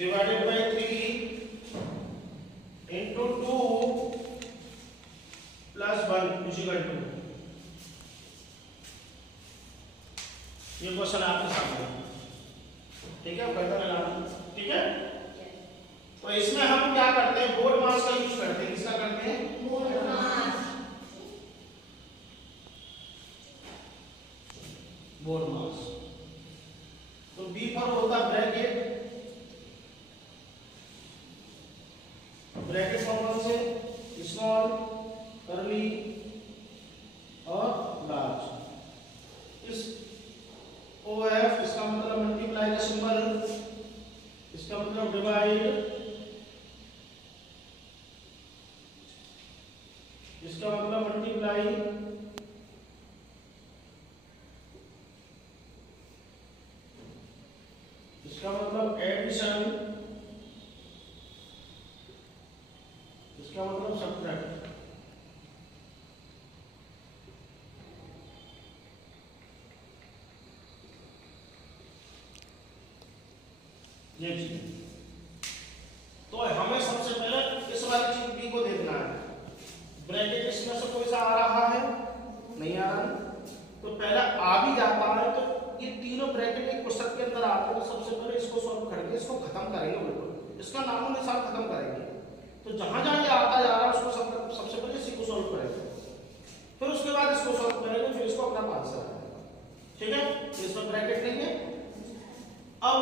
Divided by 3 into 2 plus 1 equal to. ये question आपके सामने, ठीक है, पता लगा, ठीक है। तो इसमें हम क्या करते हैं, बोर्ड मास का यूज करते हैं। किसका करते हैं? बोर्ड मास। बोर्ड मास। तो बी पर होता ब्रैकेट, ब्रैकेट फॉर्मूला से स्मॉल, कर्ली और लार्ज। इस OF इसका मतलब मल्टीप्लाई का सिंबल, इसका मतलब डिवाइड, इसका मतलब मल्टीप्लाई, इसका मतलब एडिशन, इसका मतलब सब्ट्रैक्ट। ये चीज तो हमें सबसे पहले इस वाली चीज बी को देखना है। ब्रैकेट इसमें से कोई सा आ रहा है? नहीं आ रहा। तो पहले आ भी जाता है तो ये तीनों ब्रैकेट एक क्वेश्चन के अंदर आते हैं। तो सबसे पहले इसको सॉल्व करके इसको खत्म करेंगे, बिल्कुल इसका नामो निशान खत्म करेंगे। तो जहां जहां ये आता जा रहा है उसको सबसे पहले इसी को सॉल्व करेंगे, फिर उसके बाद इसको सॉल्व करेंगे, फिर इसको अपना आंसर आएगा, ठीक है। इसमें ब्रैकेट लेंगे, अब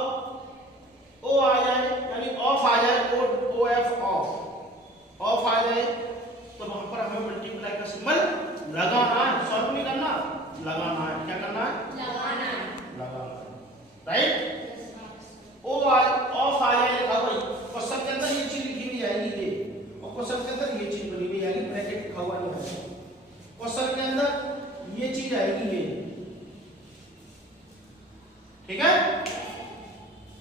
ओ आ जाए यानी ऑफ आ जाए, ओ एफ ऑफ आ जाए, तो वहां पर हमें मल्टीप्लाई का सिंबल लगाना है, सॉल्व नहीं करना, लगाना है। क्या करना है? लगाना है, लगाना है, राइट। ओ ऑफ आ जाए लिखा हुआ, क्वेश्चन के अंदर ये चीज लिखी हुई आएगी, ये, और क्वेश्चन के अंदर ये चीज बनी हुई आएगी, ब्रैकेट लिखा हुआ नहीं है, क्वेश्चन के अंदर ये चीज आएगी, ये, ठीक है।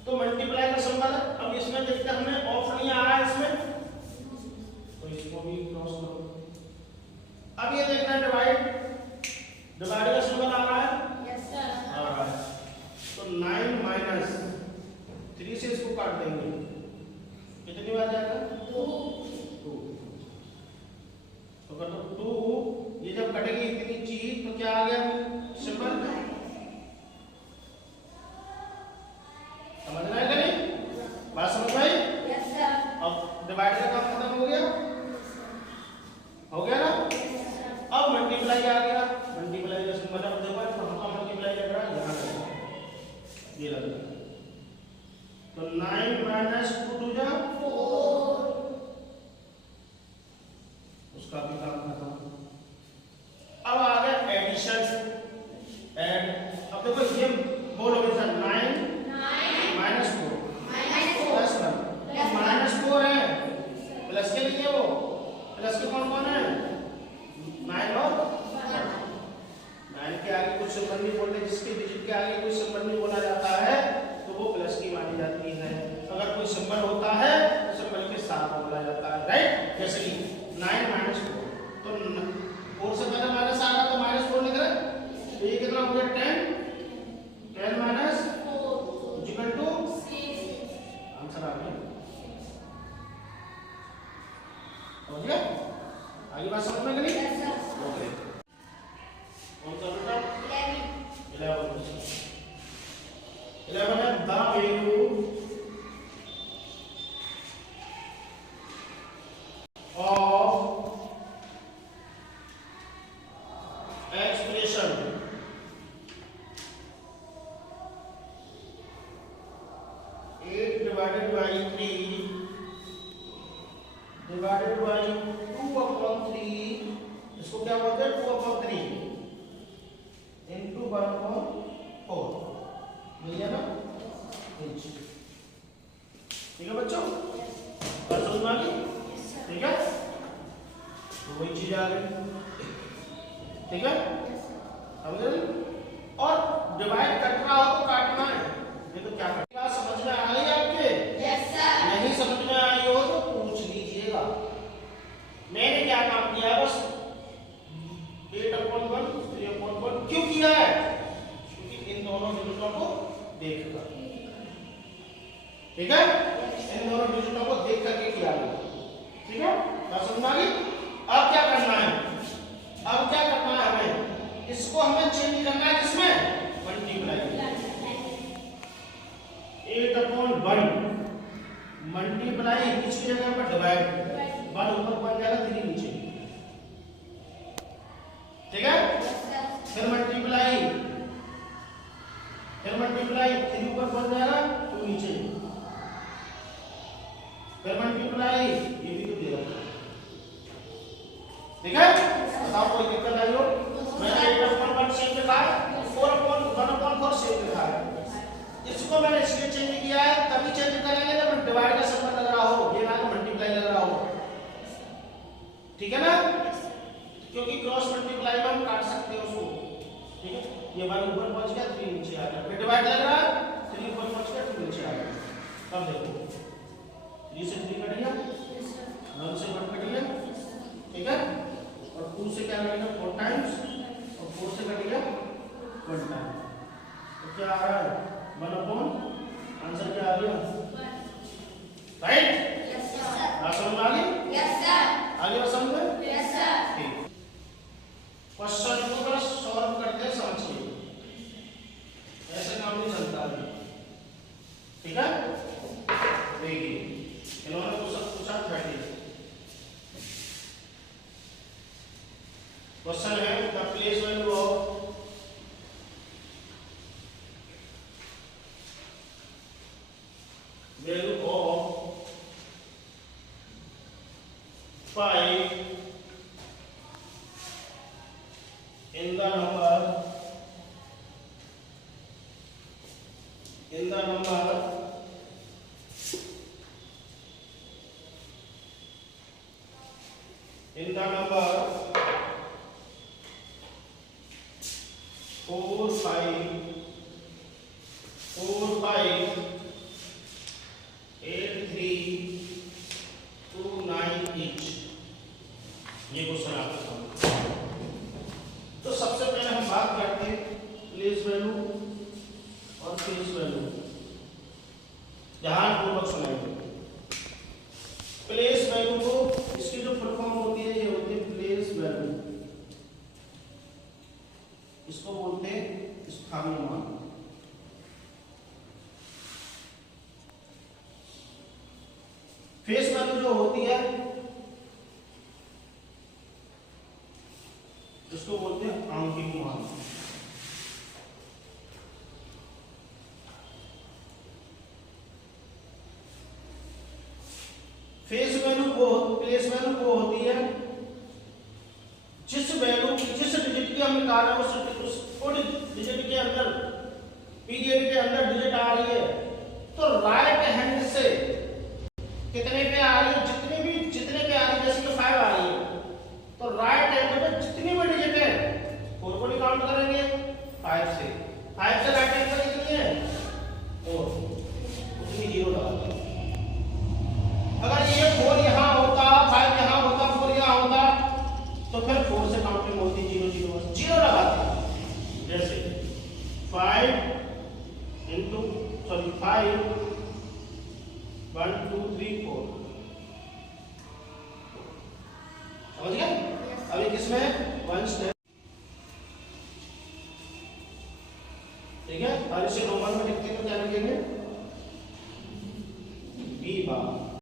तो मल्टीप्लाई का सिंबल है। अब इसमें देखते हैं हमने ऑफ नहीं आ रहा है इसमें, तो इसको भी क्रॉस करो। अब ये देखना है डिवाइड, डिवाइड का सिंबल आ रहा है? यस सर, आ रहा है। तो 9 माइनस 3 से इसको काट देंगे, कितनी बार जाएगा? 2। तो अगर तो 2 ये जब कटेगी इतनी चीज तो क्या आ गया सिंबल? समझ रहे हैं कि नहीं? बात समझ में आई? Yes sir. अब डिवाइड का काम खत्म हो गया ना। अब मल्टीप्लाई आ गया, मल्टीप्लाई का सिंबल अब देखो कहां मल्टीप्लाई लग रहा है, यहां लग रहा है, ये लग रहा है। तो 9 माइनस 2 2 जा 4, उसका भी काम खत्म। अब आ गया एडिशन, ऐड। अब देखो ये बोलोगे सर 9 माइनस 4 प्लस 1, माइनस 4 है, प्लस के लिए वो प्लस के कौन कौन है? 9 और 9 के आगे कुछ सिंबल नहीं बोलते, जिसके डिजिट के आगे कोई सिंबल नहीं बोला जाता है तो वो प्लस की मानी जाती है। अगर कोई सिंबल होता है तो सिंबल के साथ बोला जाता है, राइट। जैसे कि 9 माइनस 4, तो 4 से पहले माइनस आ रहा तो माइनस 4 लिख रहे, तो ये कितना हो गया 10 माइनस 4 इक्वल टू 6। आंसर आ गया। समझ गए? आगे बात समझ में गई? Yes sir. ओके। कौन सा बेटा? 11 है the value of expression 8 divided by 3 divided by 2/3, इसको क्या बोलते हैं 2/3 into 1/4, मिल गया ना? ठीक है बच्चों, बात समझ में आ गई? ठीक है, तो वही चीज आ गई, ठीक है, समझ गए? और डिवाइड कर रहा हो तो काटना है, ये तो क्या करना? समझ में आ गई आपके? Yes sir. नहीं समझ में आई हो तो पूछ लीजिएगा। मैंने क्या काम किया है, बस 8/1 3/1 क्यों किया है? क्योंकि इन दोनों डिजिटों को देखकर, ठीक है। इन दोनों डिजिटों को देख करके किया गया। ठीक है, बात समझ में आ गई? अब क्या करना है, अब क्या करना है हमें, इसको हमें चेंज करना है किसमें, मल्टीप्लाई। 8/1 मल्टीप्लाई किसकी जगह पर डिवाइड, 1 ऊपर बन जाएगा 3 नीचे। ठीक है, फिर मल्टीप्लाई 3 ऊपर बन जाएगा 2 नीचे। फिर मल्टीप्लाई ये भी तो दे रहा है। ठीक है, बताओ कोई दिक्कत आई हो? मैंने 8/1 सेम लिखा है, 4/1 सेम लिखा है। इसको मैंने इसलिए चेंज किया है, तभी चेंज करेंगे जब डिवाइड का सिंबल लग रहा हो, ये ना मल्टीप्लाई लग रहा हो। ठीक है ना, क्योंकि क्रॉस मल्टीप्लाई में हम काट सकते हैं उसको। ठीक है, ये 1 ऊपर पहुंच गया 3 नीचे आ गया, फिर डिवाइड लग रहा है 3 ऊपर पहुंच गया 2 नीचे आ गया। तब देखो 3 से 3 कट गया, 1 से 1 कट गया। ठीक है, और 2 से क्या कटेगा 4 टाइम्स, और 4 से कट गया 1 टाइम। तो क्या आ रहा है 1/, आंसर क्या आ गया, राइट? समझ में आ गई? आगे बात समझ में? ठीक, क्वेश्चन को बस सॉल्व करते हैं, समझिए, ऐसे काम नहीं चलता है। ठीक है, देखिए इन्होंने तो सब पूछा, बैठिए। क्वेश्चन है the place value of five in the number four five 8 3 2 9 each। ये क्वेश्चन आपके सामने। तो सबसे पहले हम बात करते हैं प्लेस वैल्यू और फेस वैल्यू। ध्यान पूर्वक सुनाइए। प्लेस वैल्यू को, इसकी जो फुल फॉर्म होती है ये होती है प्लेस वैल्यू, इसको बोलते हैं स्थानीय मान। फेस वैल्यू जो होती है इसको बोलते हैं आंकिक मान। फेस वैल्यू वो, प्लेस वैल्यू वो होती है जिस डिजिट की हम निकाल रहे हैं उस डिजिट के अंदर, पीरियड के अंदर डिजिट आ रही है, तो राइट हैंड से कितने पे आ रही है, जितने पे आ रही है, जैसे कि 5 आ रही है, तो राइट हैंड में जितनी भी डिजिट है 4 को काउंट करेंगे 5 से राइट हैंड पर कितनी है 4, उतनी 0 लगा। अगर ये 4 यहाँ होता, 5 यहाँ होता, 4 यहाँ होता, तो फिर 4 से काउंटिंग होती 0 0 0 लगाते। जैसे 5 1 2 3 4, समझ गए? अभी किसमें 1 स्टेप। ठीक है, और इसे रोमन में लिखते हैं तो क्या लिखेंगे